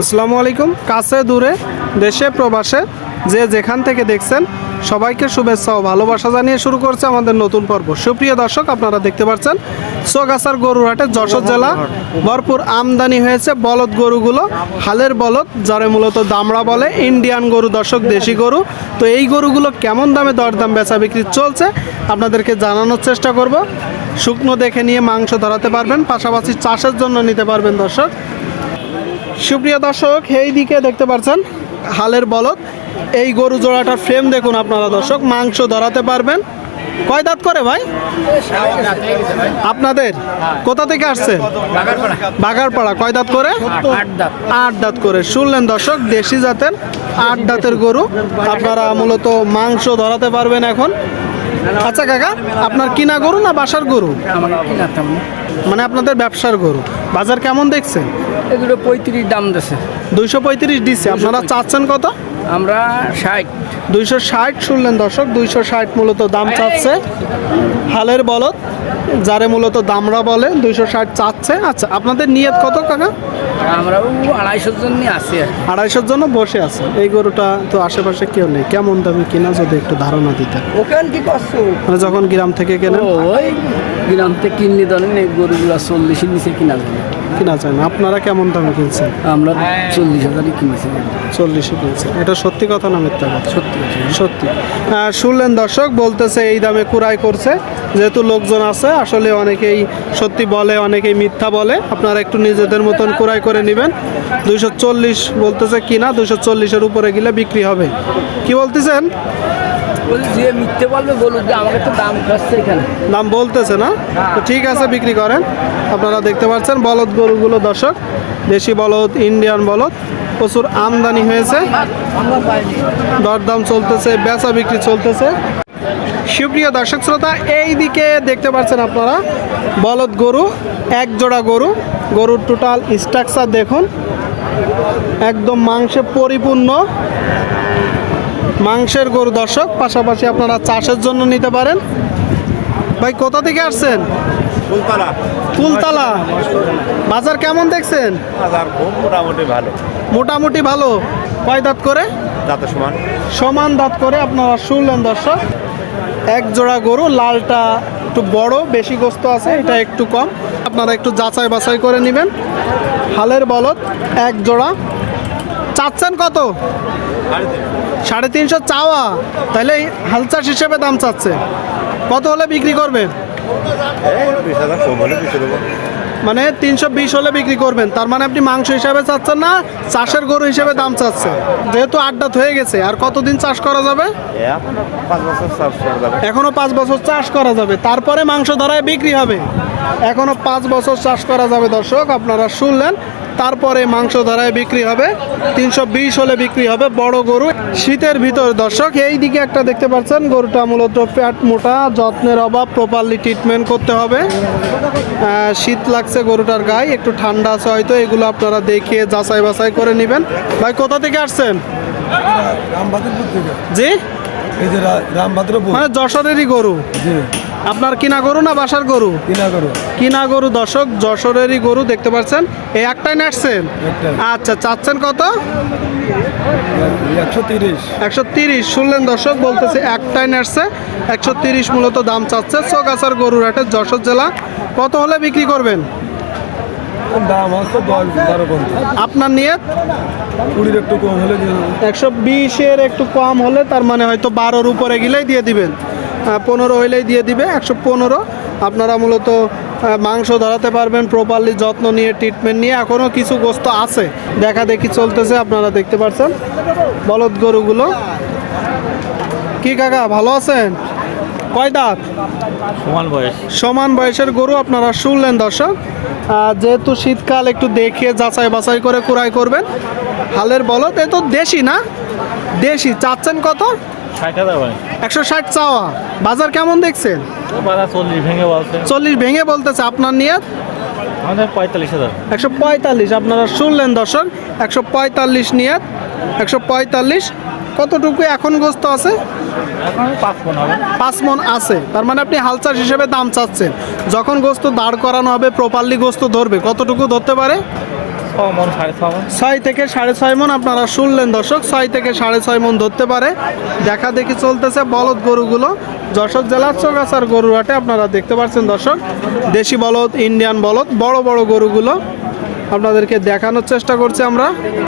আসসালামু আলাইকুম। কাছে, দূরে, দেশে, প্রবাসে, যে যেখান থেকে দেখছেন, সবাইকে শুভেচ্ছা ও ভালোবাসা জানিয়ে শুরু করছে আমাদের নতুন পর্ব। সুপ্রিয় দর্শক, আপনারা দেখতে পাচ্ছেন, সোগাছার গরুরহাটে যশোর জেলা ভরপুর আমদানি হয়েছে বলদ গরুগুলো, হালের বলদ, যারা মূলত দামড়া বলে, ইন্ডিয়ান গরু দর্শক, দেশি গরু। তো এই গরুগুলো কেমন দামে দরদাম বেচা বিক্রি চলছে, আপনাদেরকে জানানোর চেষ্টা করব। শুকনো দেখে নিয়ে মাংস ধরাতে পারবেন, পাশাপাশি চাষের জন্য নিতে পারবেন দর্শক। সুপ্রিয় দর্শক এই দিকে দেখতে পাচ্ছেন হালের বলদ। এই গরু জোড়াটার ফ্রেম দেখুন আপনারা দর্শক মাংস ধরাতে পারবেন। কয় দাঁত করে ভাই? আপনাদের? কোথা থেকে আসছেন বাগারপাড়া। কয় দাঁত করে? আট দাঁত। করে। শুনলেন দর্শক দেশি জাতের আট দাঁতের গরু। আপনারা মূলত মাংস ধরাতে পারবেন এখন। আচ্ছা কাকা আপনার কিনা গরু না বাসার গরু? মানে আপনাদের ব্যবসার গরু। বাজার কেমন দেখছেন? এগুলো পঁয়ত্রিশ দাম দিছে। দুইশো পঁয়ত্রিশ দিচ্ছে আপনারা চাচ্ছেন কত? আমরা ষাট। দুইশো ষাট শুনলেন দর্শক দুইশো ষাট মূলত দাম চাচ্ছে। হালের বলদ যারে মূলত দামরা বলে দুইশো ষাট চাচ্ছে। আচ্ছা আপনাদের নিয়ত কত কাকা? আমরাও আড়াইশোর জন্য আছি। আড়াইশোর জন্য বসে আছে। এই গরুটা তো আশেপাশে কেউ নেই। কেমন দামে কিনা যদি একটু ধারণা দিতেন। ওখান কি করছ? মানে যখন গ্রাম থেকে কেনেন? ওই গ্রাম থেকে কিনলে ধরেন এই গরুগুলো চল্লিশের নিচে কিনা যাবে কিনা যায় না। আপনারা কেমন দামে কিনছেন? আমরা চল্লিশ হাজারই কিনেছি। চল্লিশে কিনছেন এটা সত্যি কথা না মিথ্যা কথা? সত্যি সত্যি। শুনলেন দর্শক বলতেছে এই দামে কুড়াই করছে। যেহেতু লোকজন আছে আসলে অনেকেই সত্যি বলে অনেকেই মিথ্যা বলে। আপনারা একটু নিজেদের মতন কুড়াই করে নেবেন। দুইশো চল্লিশ বলতেছে কিনা দুইশো চল্লিশের উপরে গেলে বিক্রি হবে। কি বলতেছেন? যে মিথ্যে বলবে যে আমাকে তো দাম করছে এখানে। দাম বলতেছে না? তো ঠিক আছে বিক্রি করেন। আপনারা দেখতে পাচ্ছেন বলদ গরুগুলো দর্শক দেশি বলদ ইন্ডিয়ান বলদ প্রচুর আমদানি হয়েছে। দরদাম চলতেছে বেচা বিক্রি চলতেছে। সুপ্রিয় দর্শক শ্রোতা এই দিকে দেখতে পাচ্ছেন আপনারা বলদ গরু এক জোড়া গরু। গরুর টোটাল স্ট্রাকচার দেখুন। একদম মাংসে পরিপূর্ণ। মাংসের গরু দর্শক পাশাপাশি আপনারা চাষের জন্য নিতে পারেন। ভাই কোথা থেকে আসছেন? ফুলতলা। কুলতলা বাজার কেমন দেখছেন? বাজার খুব মোটামুটি ভালো। মোটামুটি ভালো। কয় দাঁত করে? সমান। সমান দাঁত করে আপনারা শুনলেন দর্শক। এক জোড়া গরু লালটা একটু বড় বেশি গোস্ত আছে এটা একটু কম। আপনারা একটু যাচাই বাছাই করে নেবেন। হালের বলদ এক জোড়া। চাচ্ছেন কত? সাড়ে তিনশো চাওয়া। তাহলে এই হাল চাষ হিসেবে দাম চাচ্ছে। কত হলে বিক্রি করবে? মানে তিনশো বিশ হলে বিক্রি করবেন। তার মানে আপনি মাংস হিসাবে চাচ্ছেন না চাষের গরু হিসেবে দাম চাচ্ছে যেহেতু আড্ডা হয়ে গেছে আর কতদিন চাষ করে যাবে। এখনও পাঁচ বছর চাষ করা যাবে। তারপরে মাংস ধরায় বিক্রি হবে। এখনও পাঁচ বছর চাষ করা যাবে দর্শক আপনারা শুনলেন। তারপরে মাংস ধরায় বিক্রি হবে তিনশো বিশ হলে বিক্রি হবে বড় গরু। শীতের ভিতর দর্শক এই দিকে একটা দেখতে পাচ্ছেন গরুটা মূলত প্যাট মোটা যত্নের অভাব প্রপারলি ট্রিটমেন্ট করতে হবে। শীত লাগছে গরুটার গায়ে একটু ঠান্ডা আছে হয়তো এগুলো আপনারা দেখিয়ে যাচাই বাছাই করে নেবেন। ভাই কোথা থেকে আসছেন? জি? মানে যশোরেরই গরু। জি। আপনার কিনা গরু না বাসার গরু? কিনা গরু? কিনা গরু? দর্শক যশোরেরই গরু দেখতে পাচ্ছেন। এই একটাই নাচছেন? আচ্ছা চাচ্ছেন কত? একশো তিরিশ। শুনলেন দর্শক বলতেছে একটাই নাচছে। একশো তিরিশ মূলত দাম চাচ্ছে চৌগাছার গরুর হাটে যশোর জেলা। কত হলে বিক্রি করবেন? আপনার নিয়ে কুড়ির একটু কম হলে একশো বিশের একটু কম হলে তার মানে হয়তো বারোর উপরে গেলেই দিয়ে দিবেন। পনেরো হইলেই দিয়ে দিবে একশো পনেরো। আপনারা মূলত মাংস ধরাতে পারবেন প্রপারলি যত্ন নিয়ে ট্রিটমেন্ট নিয়ে। এখনও কিছু গোস্ত আছে দেখা দেখি চলতেছে আপনারা দেখতে পাচ্ছেন বলদ গরুগুলো। কি কাকা ভালো আছেন? কয় দাঁত সমান বয়স। সমান বয়সের গরু আপনারা শুনলেন দর্শক। যেহেতু শীতকাল একটু দেখে যাচাই বাছাই করে কুড়াই করবেন। হালের বলদ এ তো দেশি না? দেশি চাচ্ছেন কত? একশো ষাট চাওয়া। বাজার কেমন দেখছেন? চল্লিশ ভেঙে বলতেছে আপনার নিয়ে আমাদের পঁয়তাল্লিশ হাজার। একশো পঁয়তাল্লিশ আপনারা শুনলেন দর্শক একশো পঁয়তাল্লিশ নিয়ে একশো পঁয়তাল্লিশ। কতটুকু এখন গোস্ত আছে? এখন পাঁচ মন আছে। তার মানে আপনি হাল চাষ হিসেবে দাম চাচ্ছেন। যখন গোস্ত দাঁড় করানো হবে প্রপারলি গোস্ত ধরবে। কতটুকু ধরতে পারে? ছয় থেকে সাড়ে ছয় মন আপনারা শুনলেন দর্শক, ছয় থেকে সাড়ে ছয় মন ধরতে পারে। দেখা দেখি চলতেছে বলদ গরুগুলো। যশোর জেলার চৌগাছার গরুরাটে আপনারা দেখতে পাচ্ছেন দর্শক, দেশি বলদ, ইন্ডিয়ান বলদ, বড় বড় গরুগুলো। আপনাদেরকে দেখানোর চেষ্টা করছি আমরা।